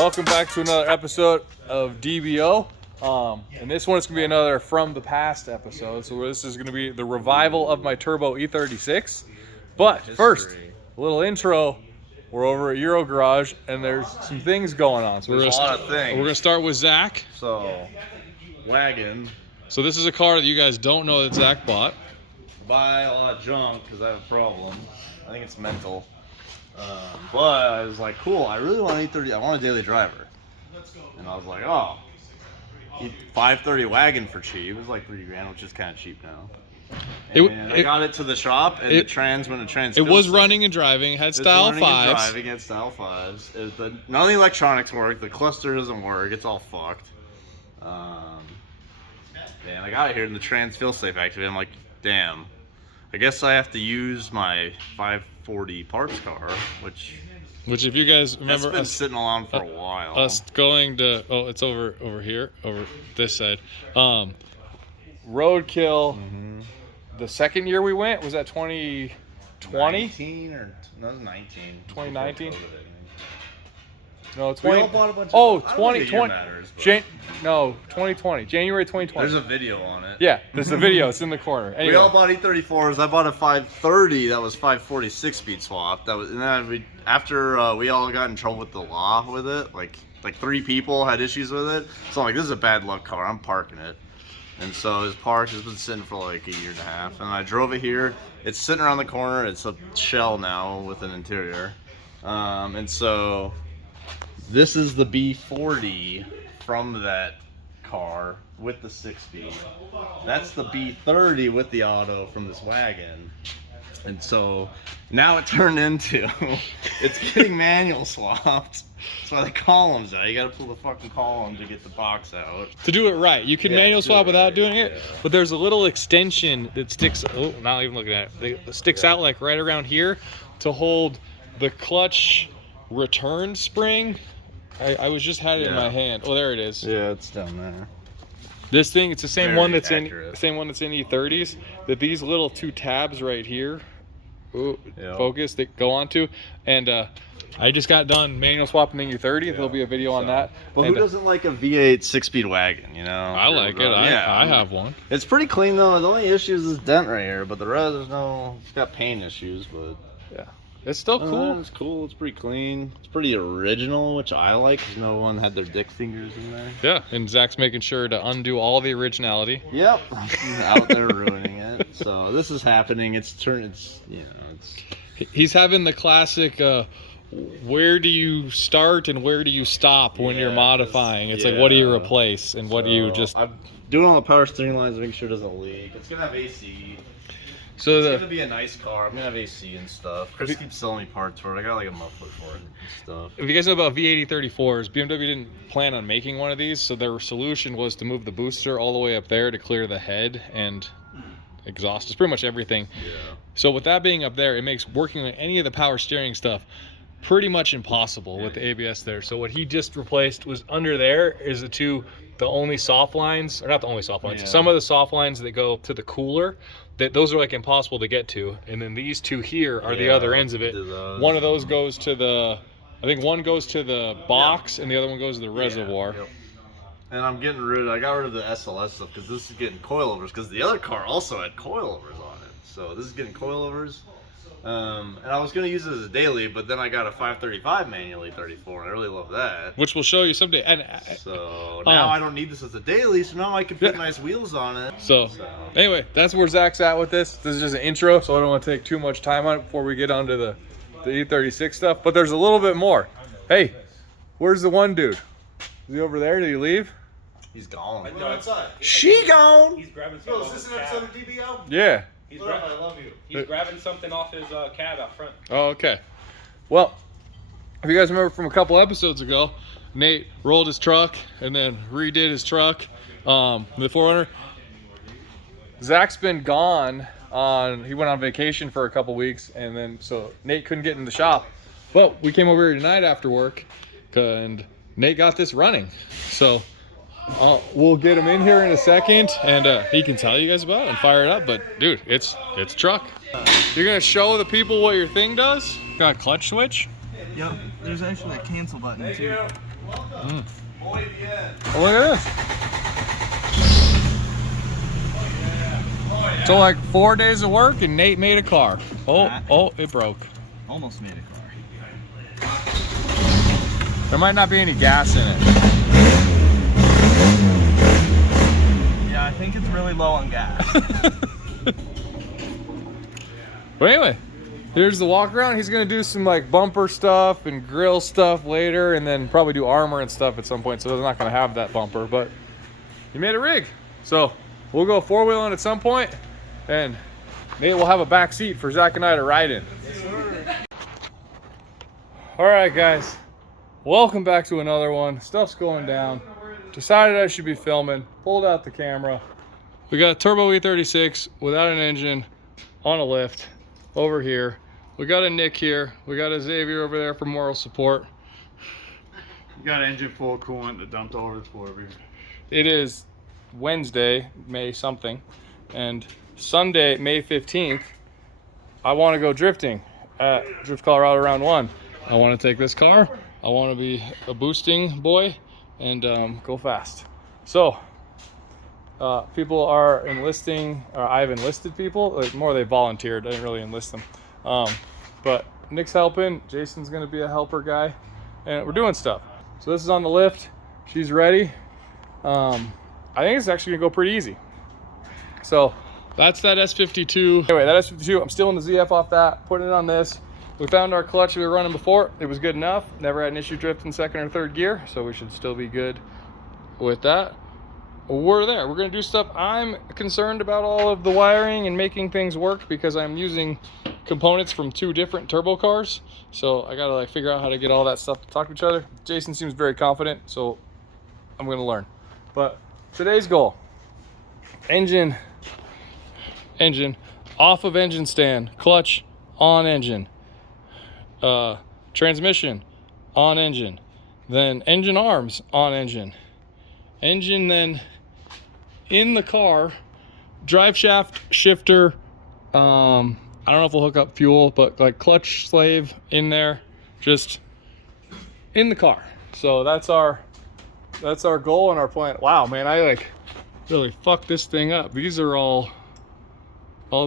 Welcome back to another episode of DBO. And this one is going to be another from the past episode. So this is going to be the revival of my turbo E36. But first, a little intro. We're over at Euro Garage, and there's some things going on. So there's a lot of things. We're going to start with Zach. So, wagon. So this is a car that you guys don't know that Zach bought. Buy a lot of junk because I have a problem. I think it's mental. But I was like, cool, I really want an E30. I want a daily driver. And I was like, oh, 530 wagon for cheap. It was like $3,000, which is kind of cheap now. And I got it to the shop, and the trans went to trans. It was running and driving. It had style 5s. Driving, had style 5s. None of the electronics work. The cluster doesn't work. It's all fucked. And I got it here, and the trans feels safe activated. I'm like, damn. I guess I have to use my 540 parts car, which if you guys remember, that's been sitting along for a while. Us going to it's over here, over this side. Roadkill. Mm-hmm. The second year we went was that 2020. 19 or no, it was 19. 2019. No, 20. We all bought a bunch of 2020. Matters, 2020. January 2020. There's a video on it. Yeah, there's a video. It's in the corner. Anyway. We all bought E34s. I bought a 530 that was 546 speed swap. That was, and then after we all got in trouble with the law with it, like 3 people had issues with it. So I'm like, this is a bad luck car. I'm parking it. And so it's parked. It's been sitting for like a year and a half. And I drove it here. It's sitting around the corner. It's a shell now with an interior. And so this is the B40 from that car with the 6-speed. That's the B30 with the auto from this wagon. And so now it turned into, it's getting manual swapped. That's why the column's out. You gotta pull the fucking column to get the box out. To do it right. You can manual swap without doing it, but there's a little extension that sticks, not even looking at it, it sticks out like right around here to hold the clutch return spring. I was just had it in my hand. Oh, there it is. Yeah, it's down there. This thing, it's the same one that's in E30s. That these little 2 tabs right here, focus, that go onto, and I just got done manual swapping the E30. There'll be a video on that. Well, who doesn't like a V8 6-speed wagon? You know, I like it. I have one. It's pretty clean though. The only issues is dent right here, but the rest there's no. It's got paint issues, but yeah. It's still cool. It's cool. It's pretty clean. It's pretty original, which I like because no one had their dick fingers in there. Yeah, and Zach's making sure to undo all the originality. Yep, out there ruining it. So this is happening. It's He's having the classic. Where do you start and where do you stop when you're modifying? It's like, what do you replace and what do you just? I'm doing all the power steering lines, making sure it doesn't leak. It's gonna have AC. So it's gonna be a nice car. I'm gonna have AC and stuff. Chris keeps selling me parts for it. I got like a muffler for it and stuff. If you guys know about V80 34s, BMW didn't plan on making one of these, so their solution was to move the booster all the way up there to clear the head and exhaust. It's pretty much everything. Yeah. So with that being up there, it makes working on any of the power steering stuff pretty much impossible with the ABS there. So what he just replaced was under there is the only soft lines, or not the only soft lines, some of the soft lines that go to the cooler. Those are like impossible to get to, and then these 2 here are the other ends of it. One of those goes to the, I think one goes to the box, and the other one goes to the reservoir. Yep. And I got rid of the SLS stuff because this is getting coilovers. Because the other car also had coilovers on it, so this is getting coilovers. And I was gonna use it as a daily, but then I got a 535 manual E34, and I really love that. Which we'll show you someday. And so now I don't need this as a daily, so now I can put nice wheels on it. So anyway, that's where Zach's at with this. This is just an intro, so I don't want to take too much time on it before we get onto the E36 stuff. But there's a little bit more. Hey, where's the one dude? Is he over there? Did he leave? He's gone. No, outside. She gone. He's grabbing something. Is this an episode of DBO? Yeah. I love you. He's grabbing something off his cab out front. Oh, okay. Well, if you guys remember from a couple episodes ago, Nate rolled his truck and then redid his truck, the 4Runner. Zach's been gone he went on vacation for a couple weeks, and then so Nate couldn't get in the shop. But we came over here tonight after work, and Nate got this running. So we'll get him in here in a second, and he can tell you guys about it and fire it up. But dude, it's truck. You're gonna show the people what your thing does? Got a clutch switch? Yep, there's actually a cancel button too. Muy bien. Oh, look at this. So like 4 days of work and Nate made a car. Oh, it broke. Almost made a car. There might not be any gas in it. Yeah, I think it's really low on gas. But anyway, here's the walk around. He's gonna do some like bumper stuff and grill stuff later, and then probably do armor and stuff at some point. So they're not gonna have that bumper, but he made a rig. So we'll go four-wheeling at some point, and Nate will have a back seat for Zach and I to ride in. All right, guys, welcome back to another one. Stuff's going down. Decided I should be filming. Pulled out the camera. We got a turbo E36 without an engine on a lift over here. We got a Nick here. We got a Xavier over there for moral support. You got an engine full of coolant that dumped all over the floor over here. It is Wednesday, May something, and Sunday, May 15th, I want to go drifting at Drift Colorado Round 1. I want to take this car. I want to be a boosting boy and go fast. So people are enlisting, or I've enlisted people, like more they volunteered. I didn't really enlist them. But Nick's helping. Jason's going to be a helper guy, and we're doing stuff. So this is on the lift. She's ready. I think it's actually gonna go pretty easy. So that's that S52. Anyway, that S52, I'm still in the ZF off that, putting it on this. We found our clutch we were running before. It was good enough. Never had an issue drifting second or third gear, so we should still be good with that. We're there. We're gonna do stuff. I'm concerned about all of the wiring and making things work because I'm using components from 2 different turbo cars. So I gotta like figure out how to get all that stuff to talk to each other. Jason seems very confident, so I'm gonna learn. But today's goal, engine off of engine stand, clutch on engine, transmission on engine, then engine arms on engine then in the car, drive shaft, shifter, I don't know if we'll hook up fuel, but like clutch slave in there, just in the car. So that's our goal and our plan. Wow, man, I like really fucked this thing up. These are all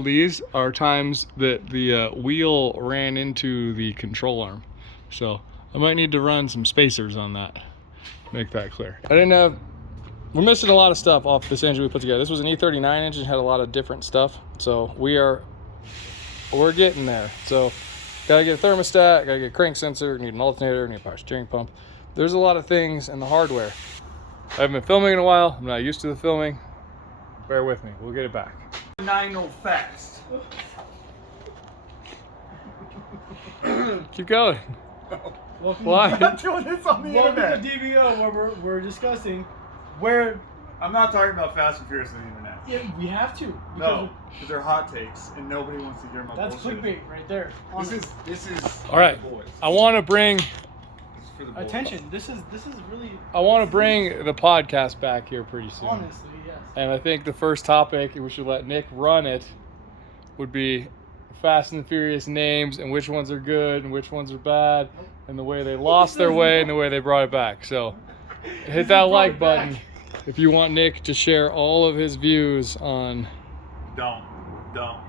these are times that the wheel ran into the control arm. So I might need to run some spacers on that, make that clear. We're missing a lot of stuff off this engine we put together. This was an E39 engine, had a lot of different stuff. So we're getting there. So gotta get a thermostat, gotta get a crank sensor, need an alternator, need a power steering pump. There's a lot of things in the hardware. I haven't been filming in a while. I'm not used to the filming. Bear with me. We'll get it back. 9 fast. Keep going. Welcome Why? I'm doing this on the internet. to DBO where we're discussing where I'm not talking about Fast and Furious on the internet. we have to. No, because they're hot takes and nobody wants to hear my That's bullshit. clickbait right there. This is All right. for the boys. I want to bring This is for the boys. Attention. This is really. the podcast back here pretty soon. Honestly, yes. And I think the first topic, we should let Nick run it, would be Fast and Furious names and which ones are good and which ones are bad and the way they lost their way and the way they brought it back. So hit that like button if you want Nick to share all of his views on. Don't.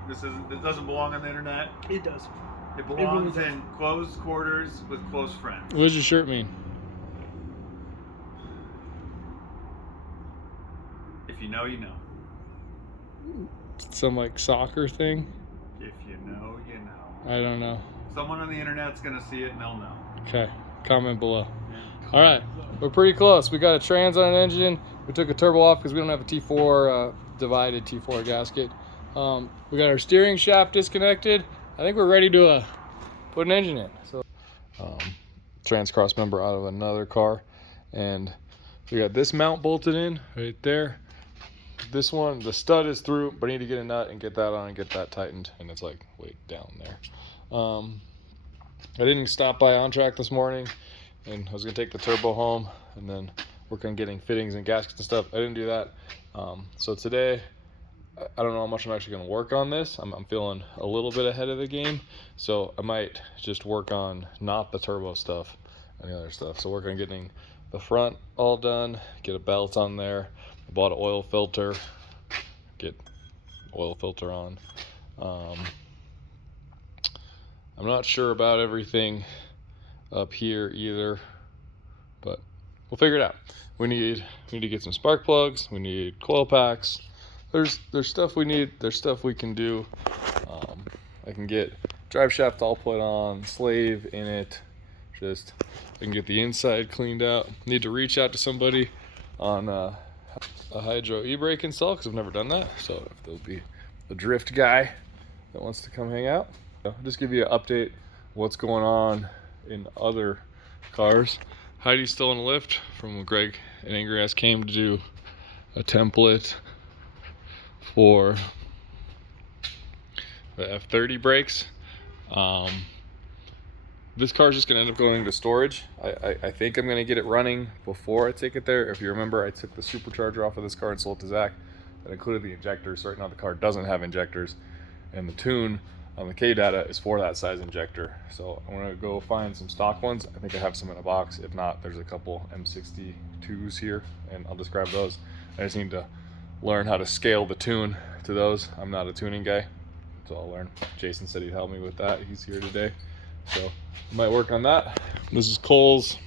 This doesn't belong on the internet. It does. It belongs does. in closed quarters with close friends. What does your shirt mean? If you know, you know. Some like soccer thing? If you know, you know. I don't know. Someone on the internet's gonna see it and they'll know. Okay, comment below. All right, we're pretty close. We got a trans on an engine. We took a turbo off because we don't have a T4 divided T4 gasket. We got our steering shaft disconnected. I think we're ready to put an engine in. So, trans cross member out of another car, and we got this mount bolted in right there. This one, the stud is through, but I need to get a nut and get that on and get that tightened, and it's like way down there. I didn't stop by On Track this morning, and I was gonna take the turbo home and then work on getting fittings and gaskets and stuff. I didn't do that. So today, I don't know how much I'm actually gonna work on this. I'm feeling a little bit ahead of the game, so I might just work on not the turbo stuff and the other stuff. So work on getting the front all done, get a belt on there. I bought an oil filter, get oil filter on. I'm not sure about everything up here either, but we'll figure it out. We need to get some spark plugs. We need coil packs. There's stuff we need. There's stuff we can do. I can get drive shaft all put on, slave in it. Just I can get the inside cleaned out. Need to reach out to somebody on a hydro e-brake install because I've never done that. So if there'll be a drift guy that wants to come hang out, I'll just give you an update what's going on in other cars. Heidi's still in the lift from when Greg and Angry Ass came to do a template for the F30 brakes. This car's just gonna end up going into storage. I think I'm gonna get it running before I take it there. If you remember, I took the supercharger off of this car and sold it to Zach. That included the injectors. So right now the car doesn't have injectors, and the tune on the K-Data is for that size injector. So I'm gonna go find some stock ones. I think I have some in a box. If not, there's a couple M62s here, and I'll just grab those. I just need to learn how to scale the tune to those. I'm not a tuning guy, so I'll learn. Jason said he'd help me with that. He's here today, so I might work on that. This is Cole's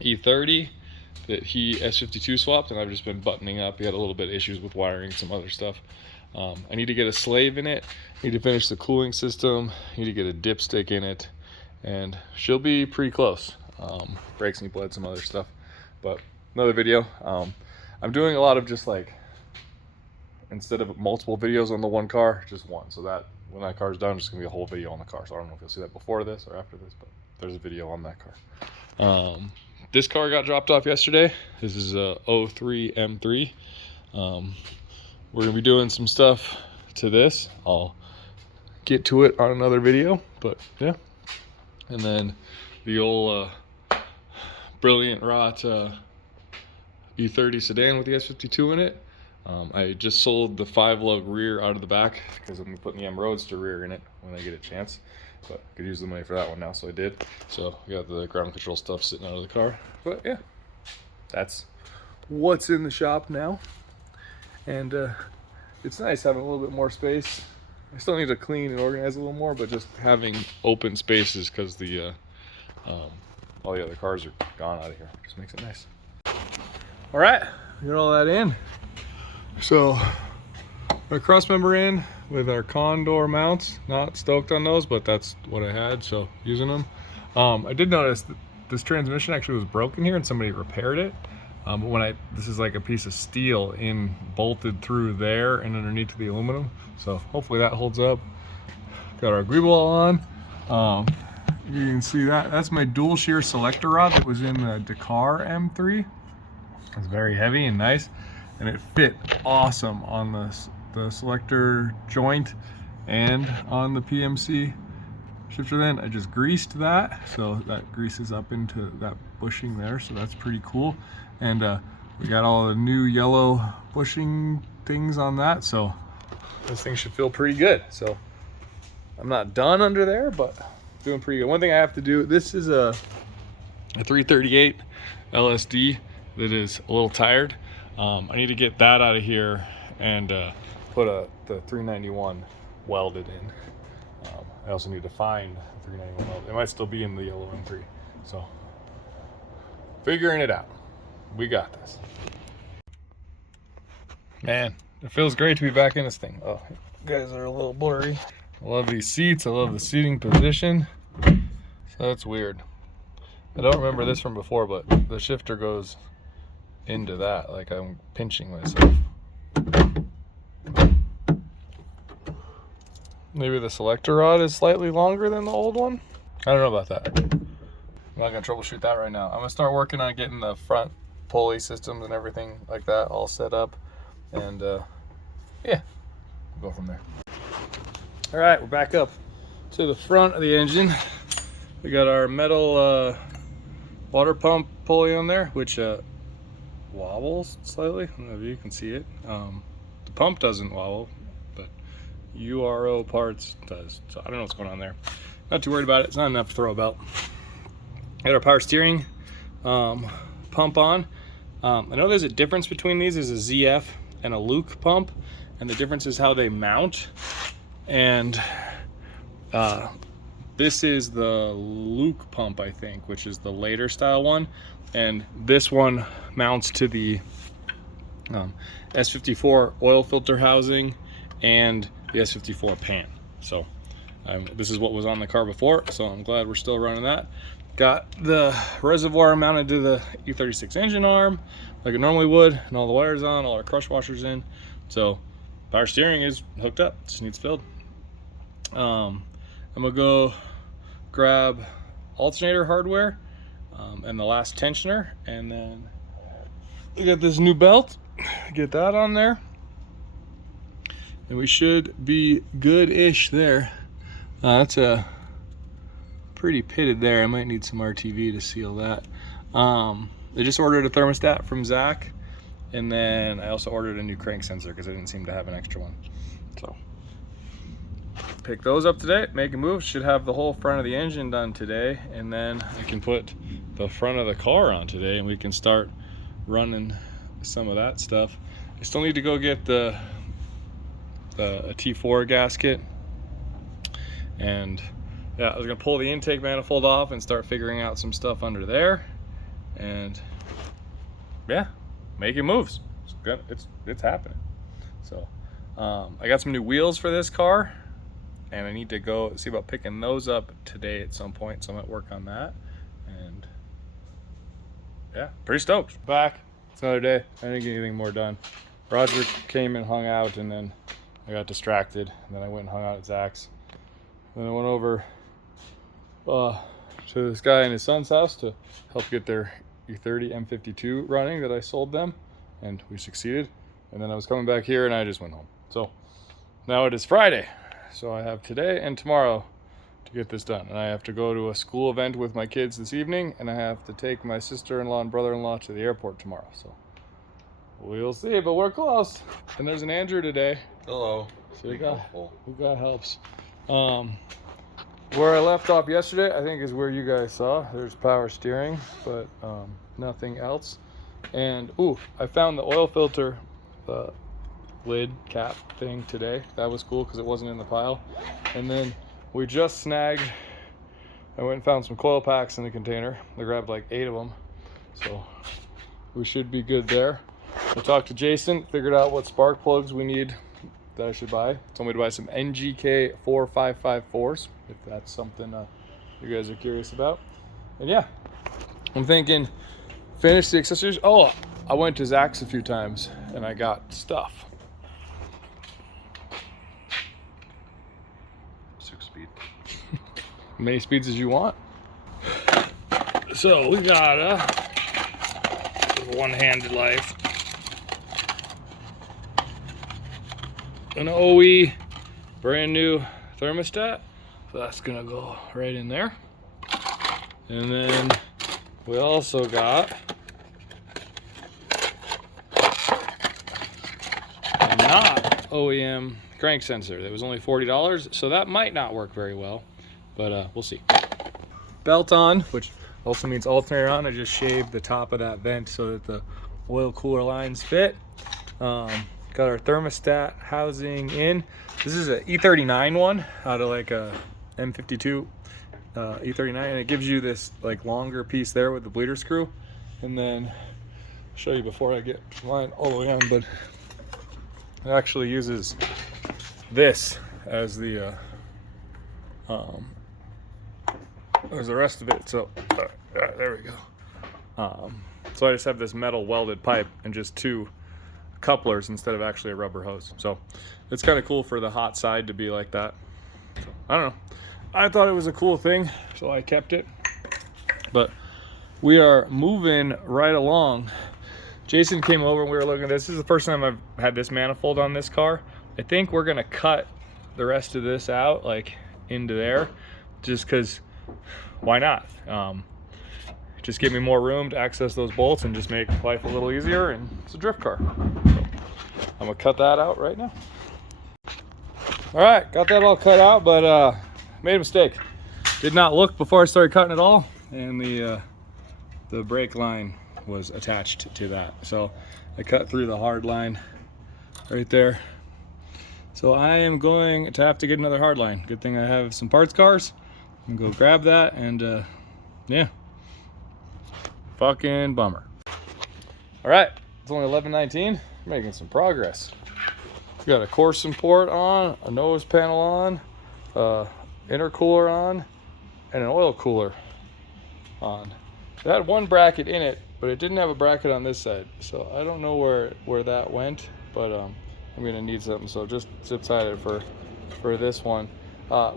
E30 that he S52 swapped, and I've just been buttoning up. He had a little bit of issues with wiring, some other stuff. I need to get a slave in it. I need to finish the cooling system. I need to get a dipstick in it, and she'll be pretty close. Brakes need bled, some other stuff, but another video. I'm doing a lot of just like, instead of multiple videos on the one car, just one. So that when that car's done, it's gonna be a whole video on the car. So I don't know if you'll see that before this or after this, but there's a video on that car. This car got dropped off yesterday. This is a 03 M3. We're gonna be doing some stuff to this. I'll get to it on another video, but yeah. And then the old Brilliant Rot E30 sedan with the S52 in it. I just sold the 5-lug rear out of the back because I'm putting the M Roadster rear in it when I get a chance. But I could use the money for that one now, so I did. So I got the ground control stuff sitting out of the car. But yeah, that's what's in the shop now. And it's nice having a little bit more space. I still need to clean and organize a little more, but just having open spaces because the all the other cars are gone out of here. Just makes it nice. All right, got all that in. So our cross member in with our Condor mounts. Not stoked on those, but that's what I had, so using them. I did notice that this transmission actually was broken here and somebody repaired it. But when this is like a piece of steel bolted through there and underneath the aluminum. So hopefully that holds up. Got our grease ball on. You can see that's my dual shear selector rod that was in the Dakar M3. It's very heavy and nice, and it fit awesome on the selector joint and on the PMC shifter. Then I just greased that, so that greases up into that bushing there, so that's pretty cool. And we got all the new yellow bushing things on that, so this thing should feel pretty good. So I'm not done under there, but doing pretty good. One thing I have to do, this is a 338 LSD that is a little tired. I need to get that out of here and put the 391 welded in. I also need to find the 391 welded. It might still be in the yellow M3. So figuring it out. We got this. Man, it feels great to be back in this thing. Oh, you guys are a little blurry. I love these seats. I love the seating position. So that's weird. I don't remember this from before, but the shifter goes into that, like I'm pinching myself. Maybe the selector rod is slightly longer than the old one. I don't know about that. I'm not gonna troubleshoot that right now. I'm gonna start working on getting the front pulley systems and everything like that all set up, and yeah, we'll go from there. All right, we're back up to the front of the engine. We got our metal water pump pulley on there, which wobbles slightly. I don't know if you can see it. The pump doesn't wobble, but URO parts does. So I don't know what's going on there. Not too worried about it. It's not enough to throw a belt. Got our power steering. pump on. I know there's a difference between these. There's a ZF and a Luke pump, and the difference is how they mount. And this is the Luke pump, I think, which is the later style one, and this one mounts to the S54 oil filter housing and the S54 pan. So this is what was on the car before, so I'm glad we're still running that. Got the reservoir mounted to the E36 engine arm like it normally would, and all the wires on, all our crush washers in. So power steering is hooked up, just needs filled. I'm gonna go grab alternator hardware and the last tensioner, and then we got this new belt, get that on there, and we should be good-ish there. That's a pretty pitted there. I might need some RTV to seal that. I just ordered a thermostat from Zach, and then I also ordered a new crank sensor because I didn't seem to have an extra one. So pick those up today, make a move. Should have the whole front of the engine done today, and then I can put the front of the car on today, and we can start running some of that stuff. I still need to go get a T4 gasket, and yeah, I was gonna pull the intake manifold off and start figuring out some stuff under there, and yeah, making moves. It's happening. So I got some new wheels for this car, and I need to go see about picking those up today at some point, so I might work on that. And yeah, pretty stoked. Back, it's another day. I didn't get anything more done. Roger came and hung out, and then I got distracted, and then I went and hung out at Zach's. Then I went over to this guy and his son's house to help get their E30 M52 running that I sold them, and we succeeded. And then I was coming back here, and I just went home. So now it is Friday, so I have today and tomorrow to get this done, and I have to go to a school event with my kids this evening, and I have to take my sister-in-law and brother-in-law to the airport tomorrow. So we'll see, but we're close. And there's an Andrew today. Hello. So who got helps. Where I left off yesterday, I think, is where you guys saw. There's power steering, but nothing else. And ooh, I found the oil filter lid cap thing today. That was cool because it wasn't in the pile. And then we just snagged, I went and found some coil packs in the container. I grabbed like 8 of them, so we should be good there. I talked to Jason, figured out what spark plugs we need that I should buy. Told me to buy some NGK 4554s, if that's something you guys are curious about. And yeah, I'm thinking finish the accessories. Oh, I went to Zach's a few times and I got stuff. 6-speed. As many speeds as you want. So we got a one-handed life. An OE brand new thermostat, so that's gonna go right in there. And then we also got a not OEM crank sensor that was only $40, so that might not work very well, but we'll see. Belt on, which also means alternator on. I just shaved the top of that vent so that the oil cooler lines fit. Got our thermostat housing in. This is an E39 one out of like a M52 E39, and it gives you this like longer piece there with the bleeder screw. And then I'll show you before I get mine all the way on, but it actually uses this as the as the rest of it. So there we go. So I just have this metal welded pipe and just 2 couplers instead of actually a rubber hose. So it's kind of cool for the hot side to be like that. So, I don't know. I thought it was a cool thing, so I kept it. But we are moving right along. Jason came over and we were looking at this. This is the first time I've had this manifold on this car. I think we're gonna cut the rest of this out like into there, just because why not? Just give me more room to access those bolts and just make life a little easier, and it's a drift car. So I'm gonna cut that out right now. All right, got that all cut out, but made a mistake. Did not look before I started cutting it all, and the brake line was attached to that. So I cut through the hard line right there. So I am going to have to get another hard line. Good thing I have some parts cars. I'm gonna go grab that, and yeah, fucking bummer. All right, it's only 11:19. Making some progress. We got a core support on, a nose panel on, intercooler on, and an oil cooler on. It had one bracket in it, but it didn't have a bracket on this side, so I don't know where that went, but I'm gonna need something, so just zip tied it for this one.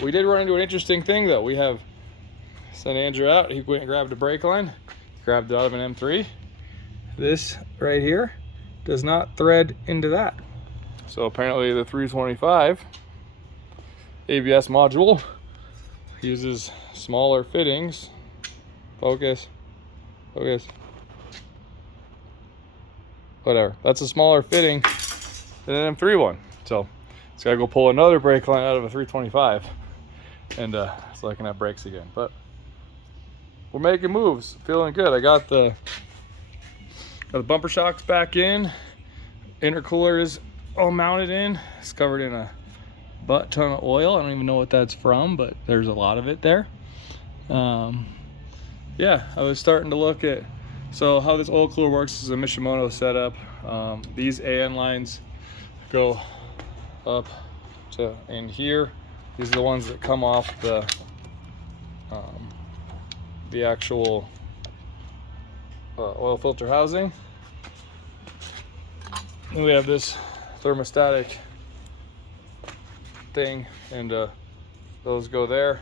We did run into an interesting thing though. We have sent Andrew out. He went and grabbed a brake line, grabbed it out of an M3. This right here does not thread into that. So apparently the 325 ABS module uses smaller fittings. Focus. Whatever. That's a smaller fitting than an M3 one. So it's gotta go pull another brake line out of a 325, and so I can have brakes again. But we're making moves, feeling good. I got the bumper shocks back in. Intercooler is all mounted in. It's covered in a butt ton of oil. I don't even know what that's from, but there's a lot of it there. Yeah, I was starting to look at, so how this oil cooler works is a Mishimoto setup. These AN lines go up to in here. These are the ones that come off the actual oil filter housing. Then we have this thermostatic thing, and those go there.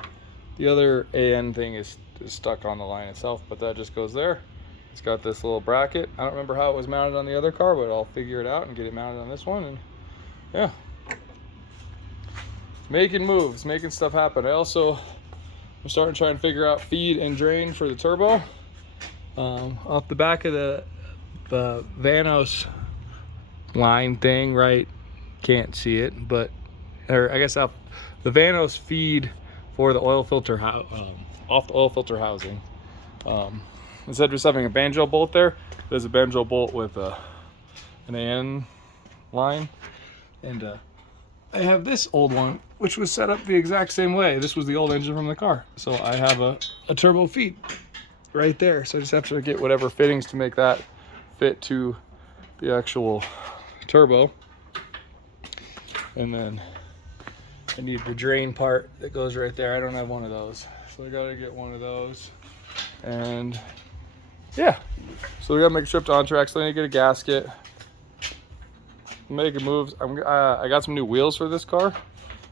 The other AN thing is stuck on the line itself, but that just goes there. It's got this little bracket. I don't remember how it was mounted on the other car, but I'll figure it out and get it mounted on this one. And yeah, making moves, making stuff happen. I'm starting to try and figure out feed and drain for the turbo. Off the back of the Vanos line thing, right? Can't see it, but, or I guess off the Vanos feed for the oil filter off the oil filter housing. Instead of just having a banjo bolt there, there's a banjo bolt with an AN line, and I have this old one which was set up the exact same way. This was the old engine from the car, so I have a turbo feed right there. So I just have to get whatever fittings to make that fit to the actual turbo, and then I need the drain part that goes right there. I don't have one of those, so I gotta get one of those. And yeah, so we gotta make a trip to On-Track. So I need to get a gasket, making moves. I got some new wheels for this car,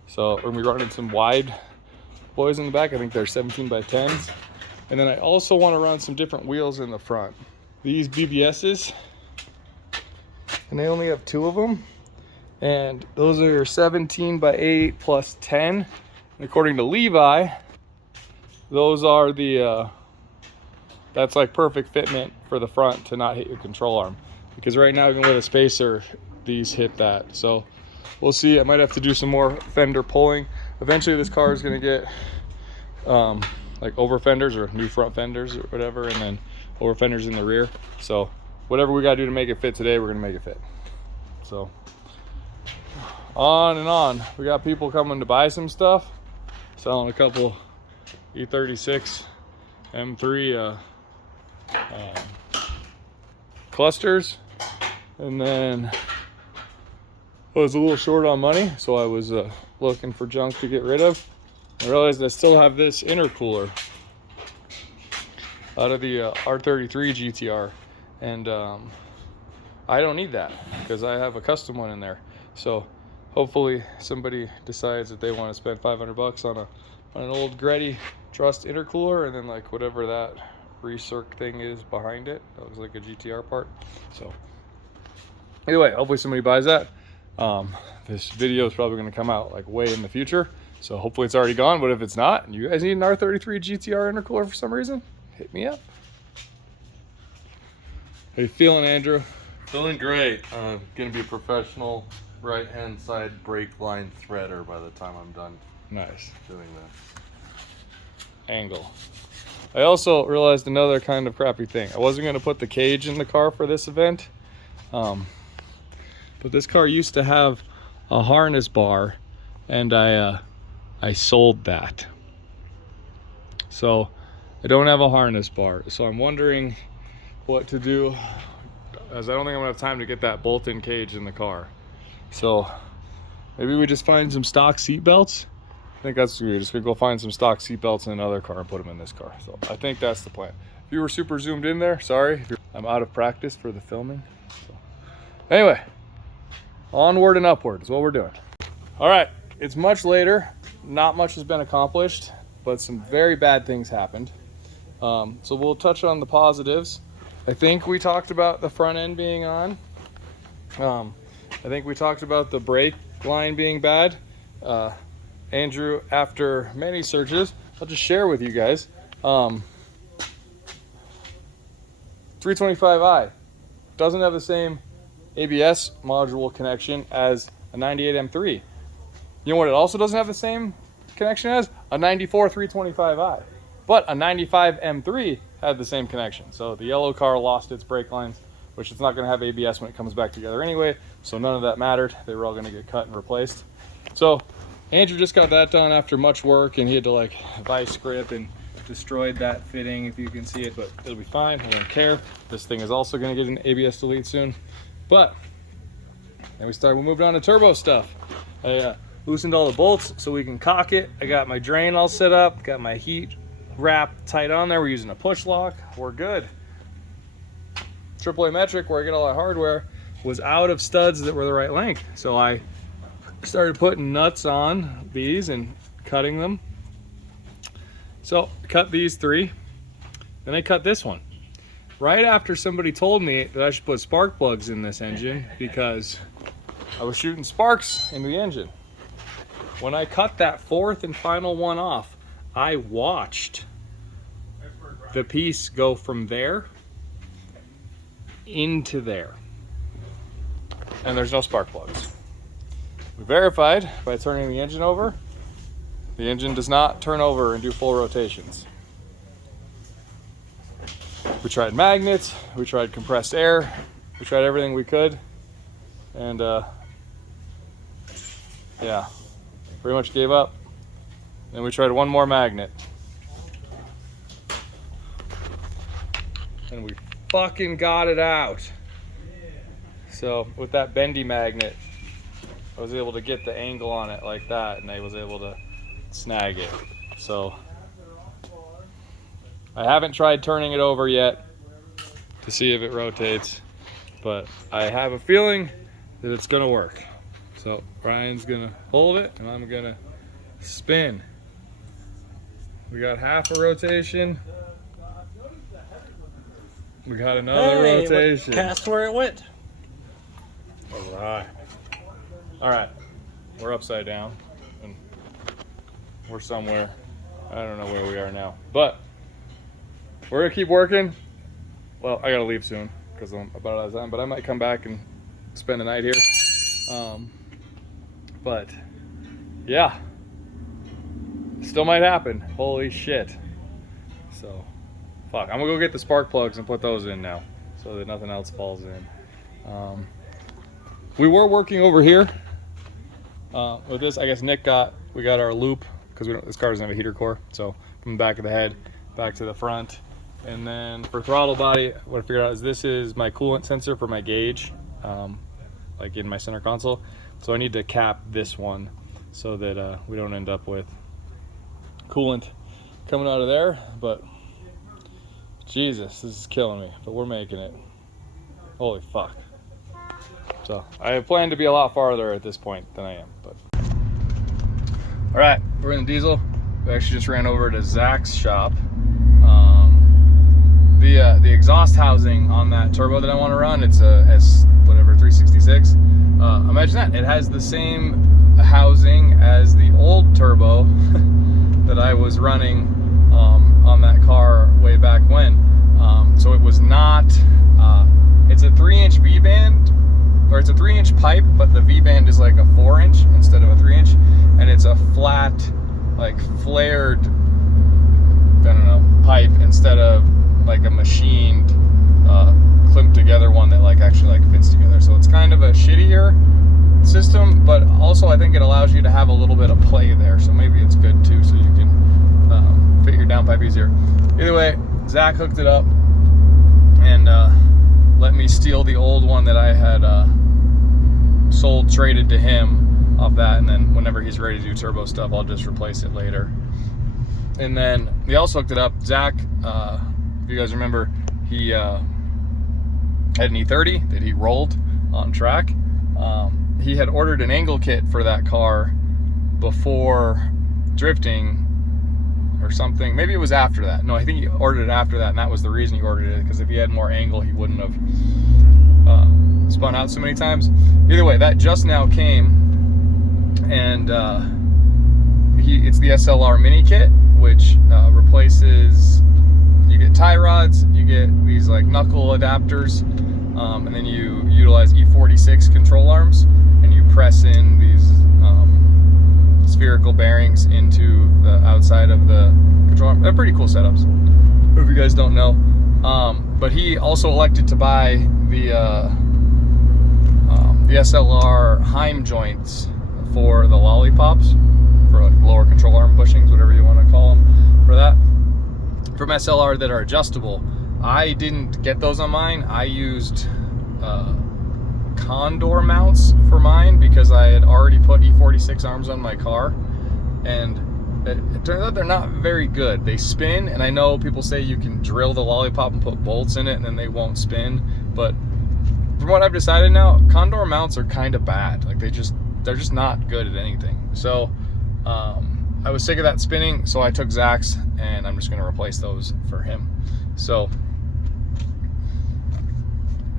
so we're gonna be running some wide boys in the back. I think they're 17 by 10s. And then I also want to run some different wheels in the front. These BBSs, and they only have 2 of them, and those are 17 by 8 plus 10. And according to Levi, those are the that's like perfect fitment for the front to not hit your control arm, because right now even with a spacer these hit that. So we'll see. I might have to do some more fender pulling. Eventually this car is going to get like over fenders or new front fenders or whatever, and then over fenders in the rear. So whatever we got to do to make it fit today, we're going to make it fit. So on and on. We got people coming to buy some stuff, selling a couple E36 M3 clusters, and then I was a little short on money, so I was looking for junk to get rid of. I realized I still have this intercooler out of the R33 GTR, and I don't need that because I have a custom one in there. So hopefully somebody decides that they want to spend $500 on an old Gretty Trust intercooler, and then like whatever that recirc thing is behind it. That was like a GTR part. So anyway, hopefully somebody buys that. This video is probably going to come out like way in the future, so hopefully it's already gone. But if it's not, and you guys need an R33 GTR intercooler for some reason, hit me up. How you feeling, Andrew? Feeling great. Gonna be a professional right-hand side brake line threader by the time I'm done Nice. doing this. Angle. I also realized another kind of crappy thing. I wasn't going to put the cage in the car for this event, but this car used to have a harness bar, and I sold that. So I don't have a harness bar. So I'm wondering what to do, as I don't think I'm gonna have time to get that bolt-in cage in the car. So maybe we just find some stock seat belts. I think that's weird. Just gonna go find some stock seat belts in another car and put them in this car. So I think that's the plan. If you were super zoomed in there, sorry. I'm out of practice for the filming. So anyway, onward and upward is what we're doing. All right, it's much later. Not much has been accomplished, but some very bad things happened. So we'll touch on the positives. I think we talked about the front end being on. I think we talked about the brake line being bad. Andrew, after many searches, I'll just share with you guys. 325i doesn't have the same ABS module connection as a 98 M3. You know what it also doesn't have the same connection as? A 94 325i. But a 95 M3 had the same connection. So the yellow car lost its brake lines, which it's not going to have ABS when it comes back together anyway. So none of that mattered. They were all going to get cut and replaced. So Andrew just got that done after much work, and he had to like vice grip and destroyed that fitting, if you can see it, but it'll be fine. I don't care. This thing is also going to get an ABS delete soon. But then we moved on to turbo stuff. I loosened all the bolts so we can cock it. I got my drain all set up, got my heat wrap tight on there. We're using a push lock. We're good. AAA metric, where I get all that hardware, was out of studs that were the right length. So I started putting nuts on these and cutting them. So cut these 3, then I cut this one. Right after somebody told me that I should put spark plugs in this engine because I was shooting sparks into the engine. When I cut that 4th and final one off, I watched the piece go from there into there. And there's no spark plugs. We verified by turning the engine over. The engine does not turn over and do full rotations. We tried magnets, we tried compressed air, we tried everything we could, and yeah, pretty much gave up. Then we tried one more magnet, and we fucking got it out. So with that bendy magnet, I was able to get the angle on it like that, and I was able to snag it. So I haven't tried turning it over yet to see if it rotates, but I have a feeling that it's gonna work. So Ryan's gonna hold it and I'm gonna spin. We got half a rotation. We got another rotation. Cast where it went. All right, we're upside down and we're somewhere. I don't know where we are now, but we're gonna keep working. Well, I gotta leave soon because I'm about out of time, but I might come back and spend the night here. But yeah, still might happen. Holy shit. So fuck, I'm gonna go get the spark plugs and put those in now so that nothing else falls in. We were working over here with this. I guess we got our loop because this car doesn't have a heater core. So from the back of the head back to the front. And then for throttle body, what I figured out is this is my coolant sensor for my gauge, like in my center console. So I need to cap this one so that we don't end up with coolant coming out of there. But Jesus, this is killing me, but we're making it. Holy fuck. So I plan to be a lot farther at this point than I am, but. All right, we're in the diesel. We actually just ran over to Zach's shop. The exhaust housing on that turbo that I want to run, it's a S366. Imagine that, it has the same housing as the old turbo that I was running on that car way back when. So it was not, it's a 3-inch V-band, or it's a 3-inch pipe, but the V-band is like a 4-inch instead of a 3-inch, and it's a flat, like flared, I don't know, pipe machined, clamped together one that like actually like fits together. So it's kind of a shittier system, but also I think it allows you to have a little bit of play there. So maybe it's good too, so you can fit your downpipe easier. Either way, Zach hooked it up and let me steal the old one that I had traded to him off that, and then whenever he's ready to do turbo stuff, I'll just replace it later. And then we also hooked it up. Zach, if you guys remember, he had an E30 that he rolled on track. He had ordered an angle kit for that car before drifting or something. Maybe it was after that. No, I think he ordered it after that, and that was the reason he ordered it, because if he had more angle, he wouldn't have spun out so many times. Either way, that just now came, and it's the SLR mini kit, which replaces, you get tie rods, you get these like knuckle adapters, and then you utilize E36 control arms, and you press in these spherical bearings into the outside of the control arm. They're pretty cool setups, if you guys don't know. But he also elected to buy the SLR Heim joints for the lollipops, for like lower control arm bushings, whatever you want to call them, for that, from SLR that are adjustable. I didn't get those on mine. I used Condor mounts for mine because I had already put E46 arms on my car, and it turns out they're not very good. They spin, and I know people say you can drill the lollipop and put bolts in it and then they won't spin, but from what I've decided now, Condor mounts are kind of bad. Like they're just not good at anything. So I was sick of that spinning, so I took Zach's, and I'm just going to replace those for him. So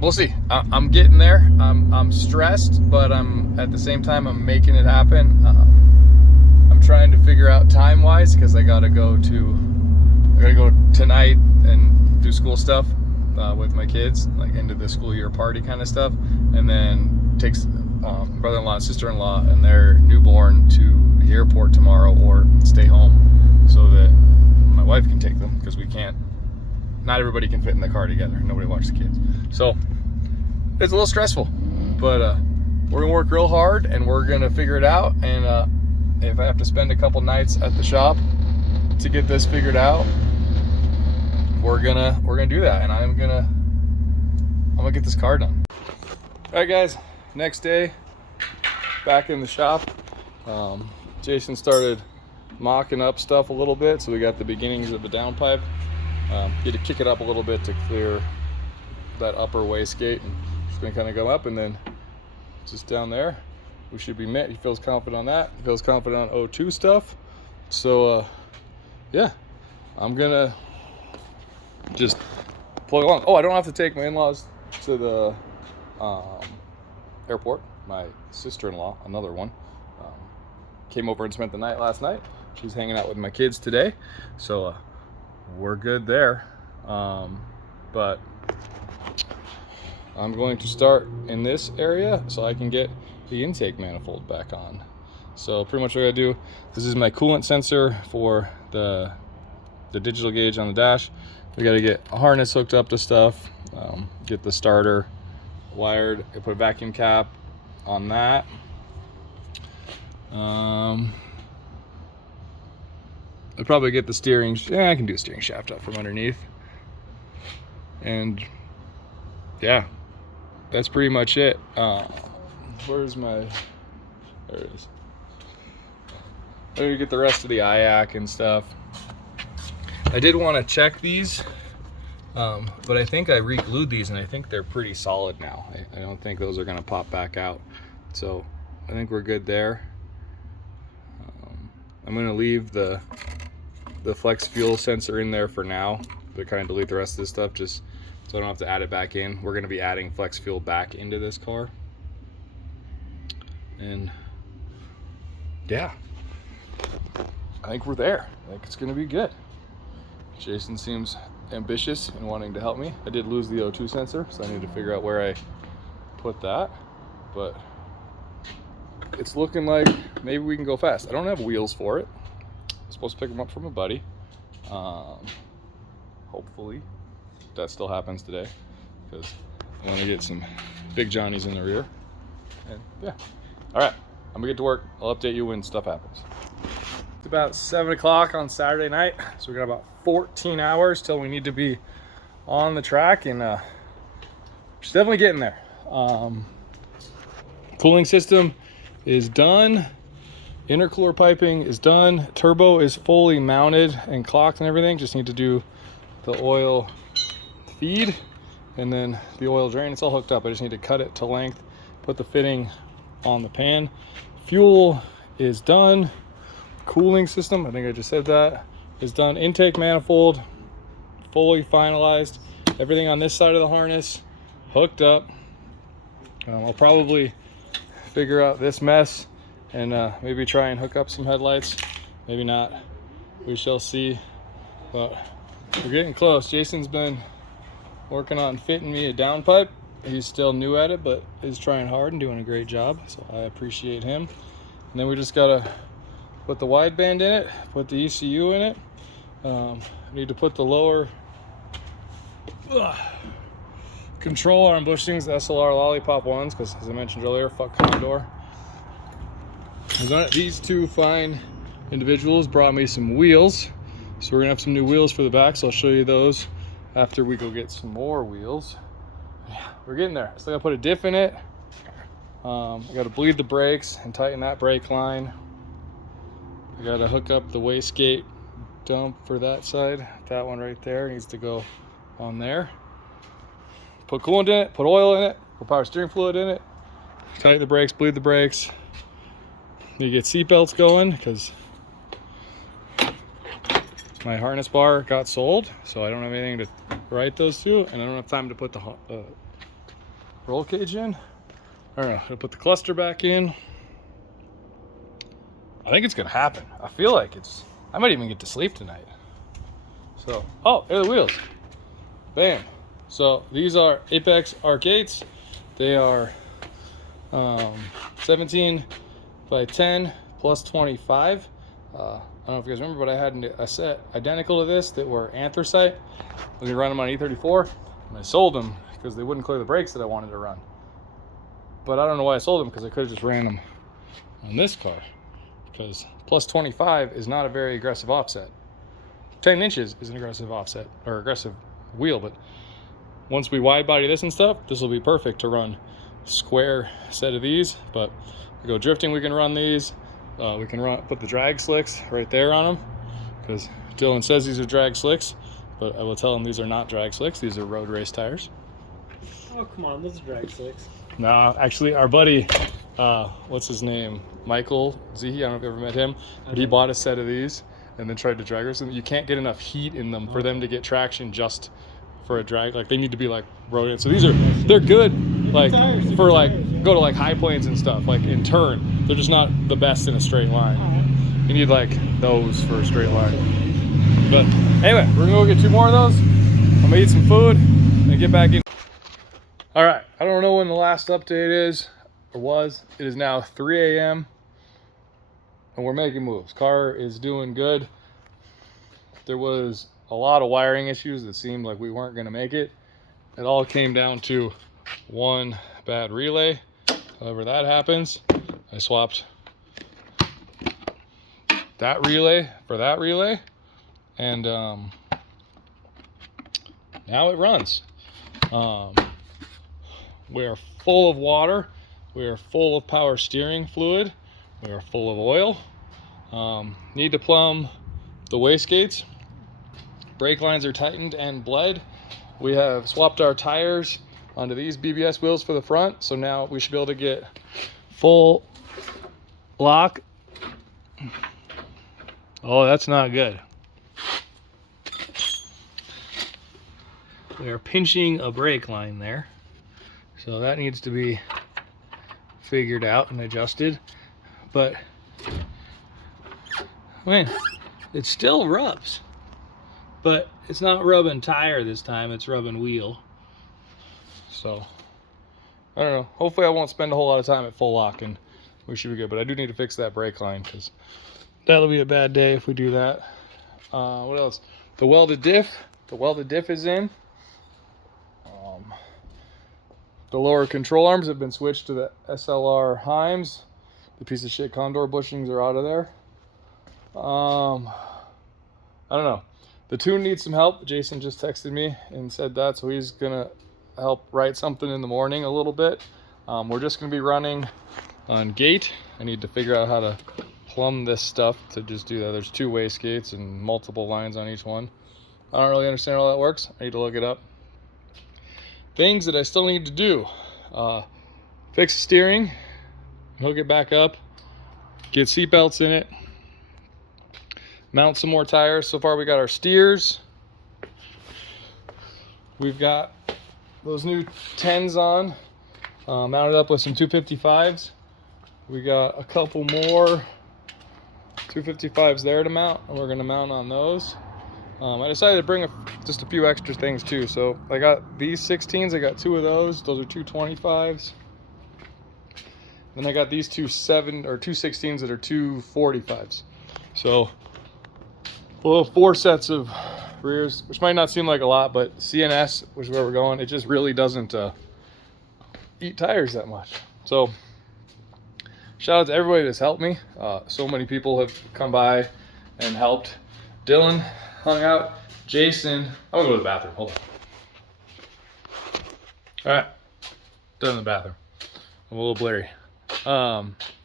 we'll see. I'm getting there. I'm stressed, but I'm at the same time I'm making it happen. I'm trying to figure out time-wise, because I gotta go tonight and do school stuff with my kids, like end of the school year party kind of stuff, and then takes brother-in-law and sister-in-law and their newborn to the airport tomorrow, or stay home so that my wife can take them, because we can't. Not everybody can fit in the car together. Nobody watches the kids. So it's a little stressful, but we're gonna work real hard and we're gonna figure it out. And if I have to spend a couple nights at the shop to get this figured out, we're gonna do that. And I'm gonna get this car done. All right, guys. Next day, back in the shop. Jason started mocking up stuff a little bit, so we got the beginnings of the downpipe. Get to kick it up a little bit to clear that upper wastegate, and just gonna kind of go up, and then just down there we should be met. He feels confident on that. He feels confident on O2 stuff. So yeah, I'm gonna just plug along. Oh, I don't have to take my in-laws to the airport. My sister-in-law, another one, came over and spent the night last night. She's hanging out with my kids today, so we're good there. But I'm going to start in this area so I can get the intake manifold back on. So pretty much what I gotta do, this is my coolant sensor for the digital gauge on the dash. We gotta get a harness hooked up to stuff, get the starter wired, I put a vacuum cap on that. I'll probably get the steering, I can do a steering shaft up from underneath. And yeah, that's pretty much it. Where's my, there it is. I'm gonna get the rest of the IAC and stuff. I did want to check these, but I think I re-glued these and I think they're pretty solid now. I don't think those are gonna pop back out. So I think we're good there. I'm gonna leave the flex fuel sensor in there for now, to kind of delete the rest of this stuff, just so I don't have to add it back in. We're gonna be adding flex fuel back into this car. And yeah, I think we're there. I think it's gonna be good. Jason seems ambitious in wanting to help me. I did lose the O2 sensor, so I need to figure out where I put that, but it's looking like maybe we can go fast. I don't have wheels for it. I'm supposed to pick them up from a buddy, hopefully. that still happens today because I want to get some big Johnnies in the rear. And yeah. All right, I'm gonna get to work. I'll update you when stuff happens. It's about 7 o'clock on Saturday night, so we got about 14 hours till we need to be on the track, and just definitely getting there. Cooling system is done. Intercooler piping is done. Turbo is fully mounted and clocked and everything. Just need to do the oil feed and then the oil drain. It's all hooked up. I just need to cut it to length, put the fitting on the pan. Fuel is done. Cooling system, I think I just said that, is done. Intake manifold, fully finalized. Everything on this side of the harness, hooked up. I'll probably figure out this mess and maybe try and hook up some headlights. Maybe not. We shall see. But we're getting close. Jason's been working on fitting me a downpipe. He's still new at it, but is trying hard and doing a great job. So I appreciate him. And then we just gotta put the wideband in it, put the ECU in it. I need to put the lower control arm bushings, the SLR Lollipop ones, because as I mentioned earlier, fuck Condor. These two fine individuals brought me some wheels, so we're gonna have some new wheels for the back, so I'll show you those after we go get some more wheels. Yeah, we're getting there. Still gotta put a diff in it. I gotta bleed the brakes and tighten that brake line. I gotta hook up the wastegate dump for that side. That one right there needs to go on there. Put coolant in it, put oil in it, put power steering fluid in it, tighten the brakes, bleed the brakes. You get seat belts going because my harness bar got sold, so I don't have anything to write those to, and I don't have time to put the roll cage in. I don't know, I'll put the cluster back in. I think it's gonna happen. I feel like I might even get to sleep tonight. So, oh, there are the wheels. Bam. So these are Apex R8s. They are 17 by 10 plus 25. I don't know if you guys remember, but I had a set identical to this that were anthracite. I was gonna run them on E34, and I sold them because they wouldn't clear the brakes that I wanted to run. But I don't know why I sold them, because I could have just ran them on this car. Because plus 25 is not a very aggressive offset. 10 inches is an aggressive offset, or aggressive wheel, but once we wide body this and stuff, this will be perfect to run square set of these. But we go drifting, we can run these. We can put the drag slicks right there on them, because Dylan says these are drag slicks, but I will tell him these are not drag slicks. These are road race tires. Oh, come on, those are drag slicks. No, actually, our buddy, what's his name? Michael Zehe, I don't know if you ever met him, but he bought a set of these and then tried to drag race them. You can't get enough heat in them for them to get traction just for a drag. Like, they need to be like road. So they're good, like for like go to like high plains and stuff, like in turn. They're just not the best in a straight line. You need like those for a straight line. But anyway, we're gonna go get 2 more of those. I'm gonna eat some food and get back in. All right, I don't know when the last update is or was. It is now 3 a.m. and we're making moves. Car is doing good. There was a lot of wiring issues that seemed like we weren't going to make it. It all came down to one bad relay. However that happens, I swapped that relay for that relay, and now it runs. We are full of water. We are full of power steering fluid. We are full of oil. Need to plumb the wastegates. Brake lines are tightened and bled. We have swapped our tires onto these BBS wheels for the front, so now we should be able to get full lock. Oh, that's not good. We are pinching a brake line there, so that needs to be figured out and adjusted. But man, it still rubs, but it's not rubbing tire this time, it's rubbing wheel. So I don't know, hopefully I won't spend a whole lot of time at full lock and we should be good. But I do need to fix that brake line, because that'll be a bad day if we do that. What else? The welded diff is in. The lower control arms have been switched to the SLR Heims. The piece of shit condor bushings are out of there. I don't know. The tune needs some help. Jason just texted me and said that, so he's gonna help write something in the morning a little bit. We're just gonna be running on gate. I need to figure out how to plumb this stuff to just do that. There's 2 wastegates and multiple lines on each one. I don't really understand how that works. I need to look it up. Things that I still need to do. Fix the steering, hook it back up, get seat belts in it, mount some more tires. So far we got our steers. We've got those new 10s on, mounted up with some 255s. We got a couple more 255s there to mount, and we're gonna mount on those. I decided to bring just a few extra things too. So I got these 16s, I got 2 of those. Those are 225s. Then I got these 2 16s that are 245s. So we'll have 4 sets of rears, which might not seem like a lot, but CNS, which is where we're going, it just really doesn't eat tires that much. So shout out to everybody that's helped me. So many people have come by and helped. Dylan hung out. Jason, I'm gonna go to the bathroom. Hold on. All right, done in the bathroom. I'm a little blurry.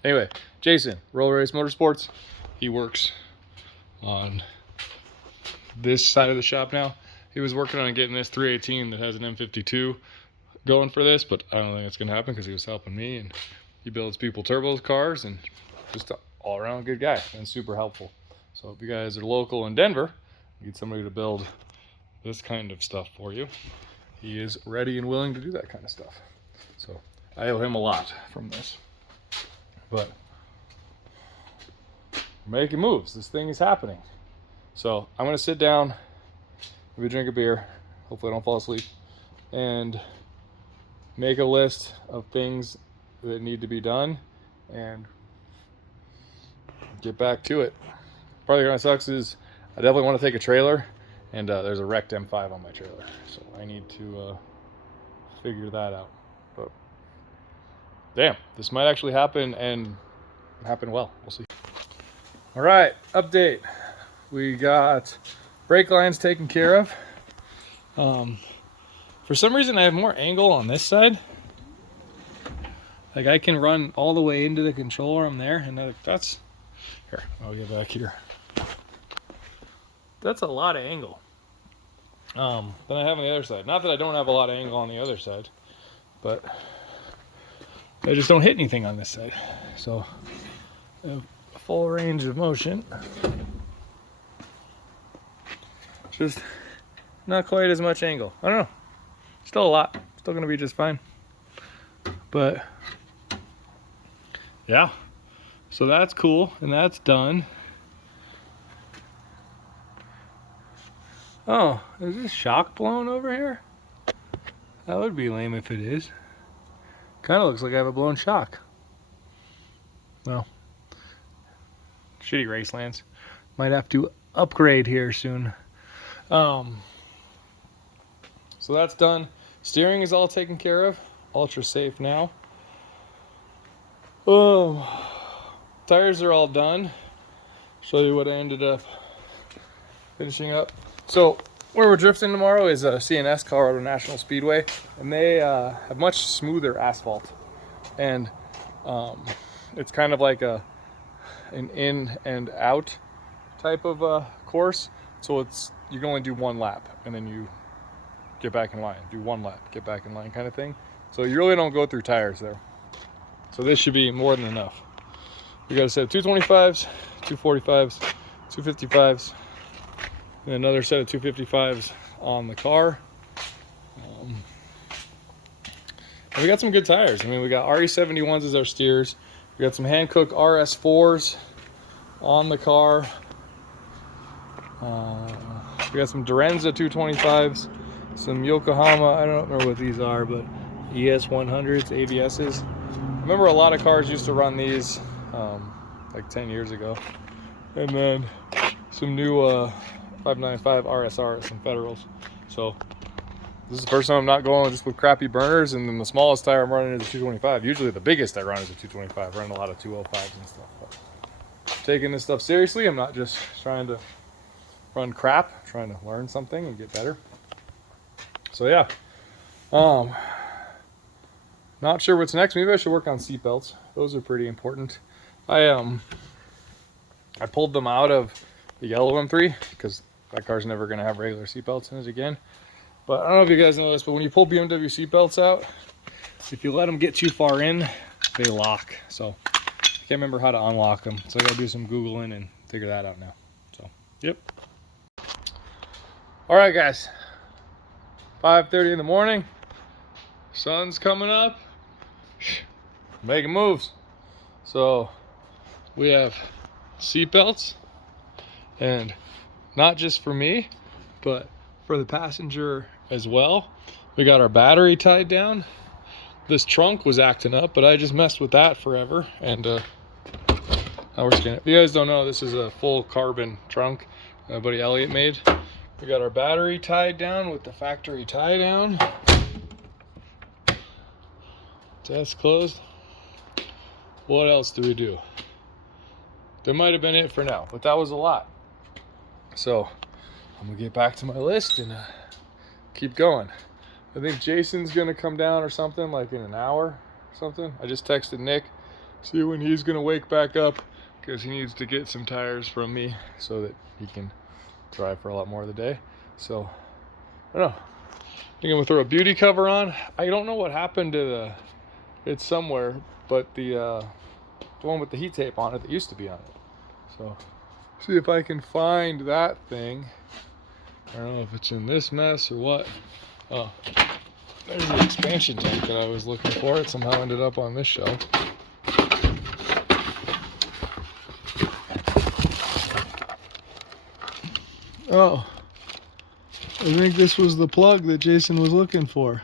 Anyway, Jason, Roller Race Motorsports. He works on this side of the shop now. He was working on getting this 318 that has an M52 going for this, but I don't think it's gonna happen because he was helping me, and he builds people turbos cars, and just an all-around good guy and super helpful. So if you guys are local in Denver, you need somebody to build this kind of stuff for you, he is ready and willing to do that kind of stuff. So I owe him a lot from this, but we're making moves. This thing is happening. So I'm gonna sit down, maybe drink a beer, hopefully I don't fall asleep, and make a list of things that need to be done and get back to it. Part of the kind of sucks is I definitely want to take a trailer, and there's a wrecked M5 on my trailer, so I need to figure that out. But damn, this might actually happen and happen well. We'll see. All right, update. We got brake lines taken care of. For some reason I have more angle on this side. Like I can run all the way into the control arm there, and that's here. I'll get back here. That's a lot of angle than I have on the other side. Not that I don't have a lot of angle on the other side, but I just don't hit anything on this side. So I have a full range of motion. Just not quite as much angle. I don't know. Still a lot. Still gonna be just fine. But yeah. So that's cool, and that's done. Oh, is this shock blown over here? That would be lame if it is. Kind of looks like I have a blown shock. Well, shitty Racelands. Might have to upgrade here soon. So that's done. Steering is all taken care of. Ultra safe now. Oh, tires are all done. Show you what I ended up finishing up. So where we're drifting tomorrow is CNS, Colorado National Speedway, and they have much smoother asphalt, and it's kind of like an in and out type of course. So you can only do 1 lap, and then you get back in line. Do 1 lap, get back in line, kind of thing. So you really don't go through tires there. So this should be more than enough. We got a set of 225s, 245s, 255s. And another set of 255s on the car. And we got some good tires. I mean, we got RE71s as our steers. We got some Hankook RS4s on the car. We got some Dorenza 225s, some Yokohama, I don't remember what these are, but ES100s, ABSs. I remember a lot of cars used to run these like 10 years ago. And then some new 595 RSRs, some Federals. So This is the first time I'm not going just with crappy burners, and then the smallest tire I'm running is a 225. Usually the biggest I run is a 225. I run a lot of 205s and stuff. But I'm taking this stuff seriously. I'm not just trying to run crap. I'm trying to learn something and get better. So yeah. Not sure what's next. Maybe I should work on seatbelts. Those are pretty important. I pulled them out of the yellow M3 because that car's never going to have regular seatbelts in it again. But I don't know if you guys know this, but when you pull BMW seatbelts out, if you let them get too far in, they lock. So I can't remember how to unlock them. So I got to do some Googling and figure that out now. So, yep. All right, guys. 5:30 in the morning. Sun's coming up. Making moves. So we have seatbelts, and not just for me, but for the passenger as well. We got our battery tied down. This trunk was acting up, but I just messed with that forever, and now we're scanning. If you guys don't know, this is a full carbon trunk my buddy Elliot made. We got our battery tied down with the factory tie down. That's closed. What else do we do? There might have been it for now, but that was a lot. So I'm gonna get back to my list and keep going. I think Jason's gonna come down or something, like in an hour or something. I just texted Nick, see when he's gonna wake back up, because he needs to get some tires from me so that he can drive for a lot more of the day. So I don't know. I think I'm gonna throw a beauty cover on. I don't know what happened to the, it's somewhere, but the one with the heat tape on it that used to be on it. So see if I can find that thing. I don't know if it's in this mess or what. Oh, there's the expansion tank that I was looking for. It somehow ended up on this shelf. Oh, I think this was the plug that Jason was looking for.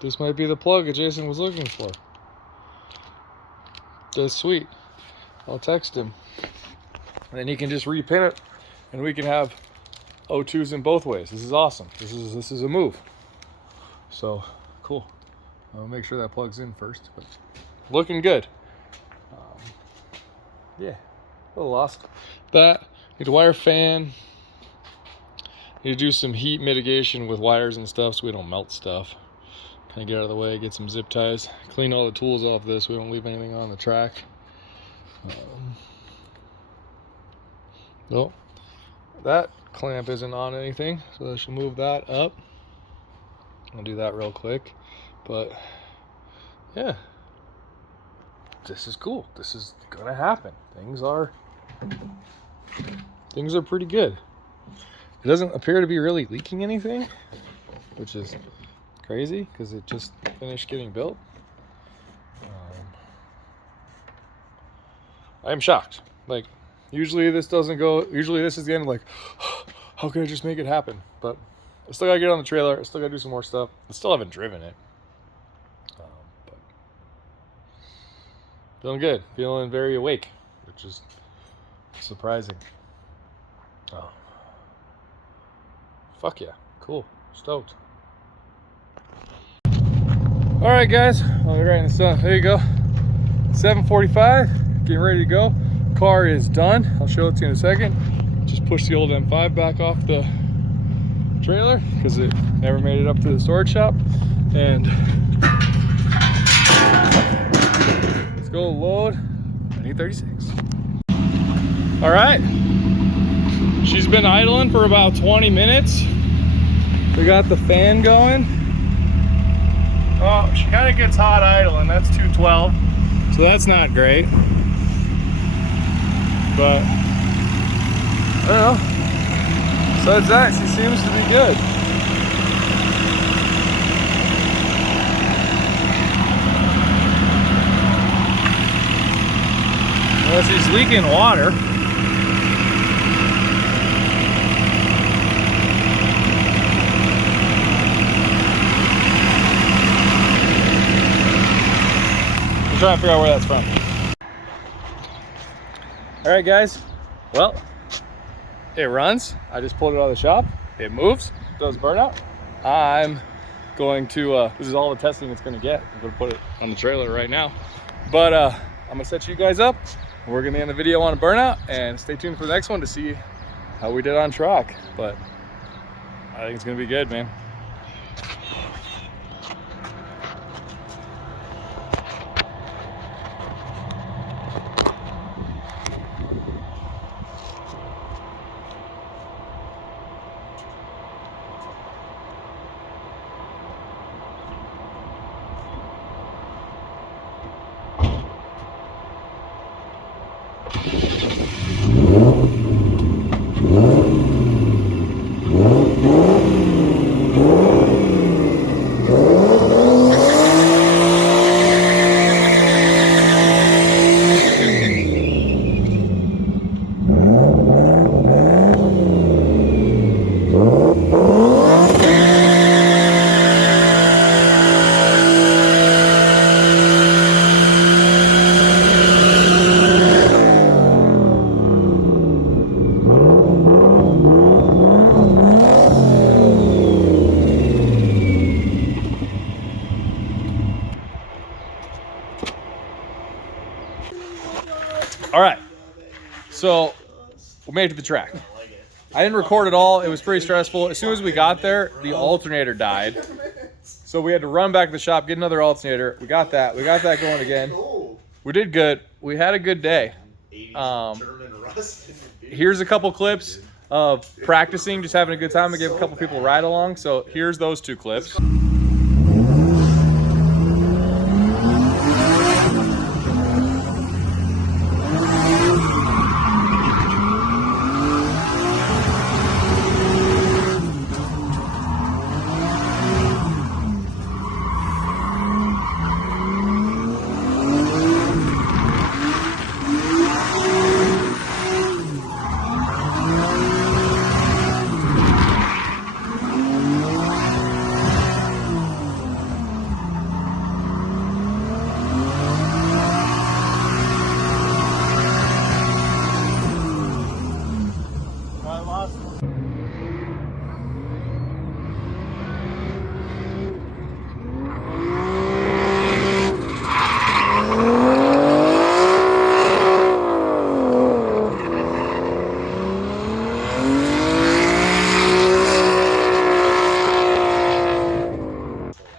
This might be the plug that Jason was looking for. That's sweet. I'll text him. And then he can just repin it, and we can have O2s in both ways. This is awesome. This is a move. So cool. I'll make sure that plugs in first. But looking good. Yeah, a little lost. That, need to wire fan. Need to do some heat mitigation with wires and stuff so we don't melt stuff. Kind of get out of the way, get some zip ties. Clean all the tools off this. We don't leave anything on the track. Well, that clamp isn't on anything, so I should move that up. I'll do that real quick. But yeah, this is cool. This is gonna happen. Things are pretty good. It doesn't appear to be really leaking anything, which is crazy because it just finished getting built. I'm shocked. Like, usually this doesn't go, usually this is the end, like, how can I just make it happen? But I still gotta get on the trailer. I still gotta do some more stuff. I still haven't driven it. But feeling good. Feeling very awake, which is surprising. Oh. Fuck yeah. Cool. Stoked. All right, guys. Oh, they're right in the sun. There you go. 7:45. Getting ready to go. Car is done. I'll show it to you in a second. Just pushed the old M5 back off the trailer because it never made it up to the storage shop. And let's go load an E36. All right. She's been idling for about 20 minutes. We got the fan going. Oh, she kind of gets hot idling. That's 212. So that's not great. But I don't know. Besides that, she seems to be good. Well, she's leaking water. I'm trying to figure out where that's from. All right, guys. Well, it runs. I just pulled it out of the shop. it moves, does burnout. I'm going to, this is all the testing it's gonna get. I'm gonna put it on the trailer right now. But I'm gonna set you guys up. We're gonna end the video on a burnout and stay tuned for the next one to see how we did on track. But I think it's gonna be good, man. All right, so we made it to the track. I didn't record it all. It was pretty stressful. As soon as we got there, the alternator died. So we had to run back to the shop, get another alternator. We got that going again. We did good. We had a good day. Here's a couple clips of practicing, just having a good time. I gave a couple people a ride along. So here's those 2 clips.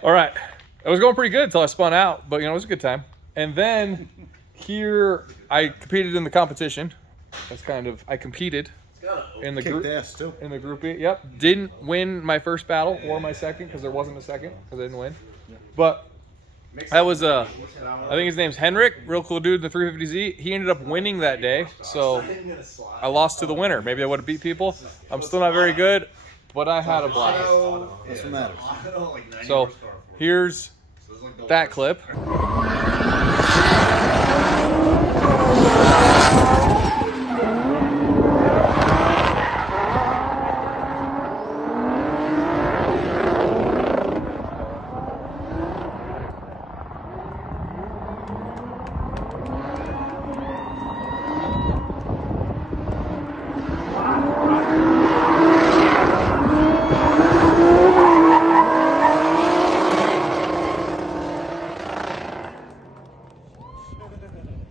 All right, it was going pretty good until I spun out, but you know, it was a good time. And then here I competed in the competition. That's kind of, I competed in the group. In the group B. Yep. Didn't win my first battle or my second because there wasn't a second because I didn't win. But that was I think his name's Henrik, real cool dude in the 350Z. He ended up winning that day, so I lost to the winner. Maybe I would have beat people. I'm still not very good, but I had a blast. That's what matters. So here's that clip.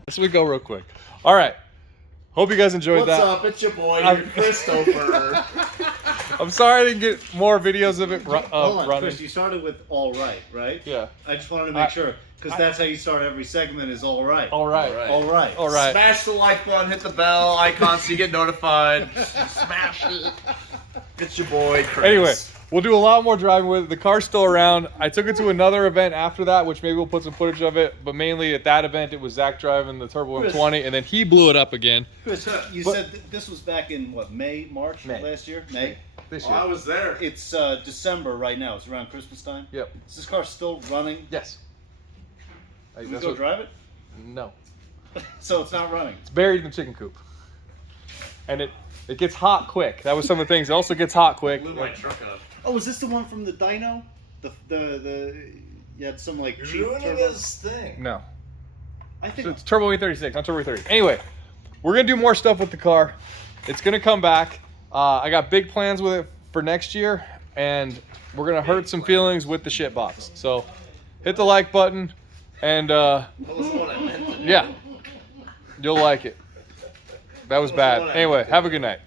So we go real quick. All right. Hope you guys enjoyed that. What's up? It's your boy, Christopher. I'm sorry I didn't get more videos of it Hold on, running. Chris, you started with all right, right? Yeah. I just wanted to make sure, because that's how you start every segment is all right. All right. All right. All right. Smash the like button, hit the bell icon so you get notified. Smash it. It's your boy, Chris. Anyway, we'll do a lot more driving with it. The car's still around. I took it to another event after that, which maybe we'll put some footage of it. But mainly at that event, it was Zach driving the Turbo M20, and then he blew it up again. Chris, you said this was back in, what, March last year? May? This Oh, year. I was there. It's December right now. It's around Christmas time. Yep. Is this car still running? Yes. Can we go drive it? No. So it's not running. It's buried in the chicken coop. And it gets hot quick. That was some of the things. It also gets hot quick. Blew my truck up. Oh, is this the one from the dyno? The you had some like cheap turbo? this thing. No. I think So it's Turbo E36, not Turbo E30. Anyway, we're going to do more stuff with the car. It's going to come back. I got big plans with it for next year, and we're gonna hurt some feelings with the shit box. So hit the like button, and That wasn't what I meant to do. yeah, you'll like it. That was bad. Anyway, have a good night.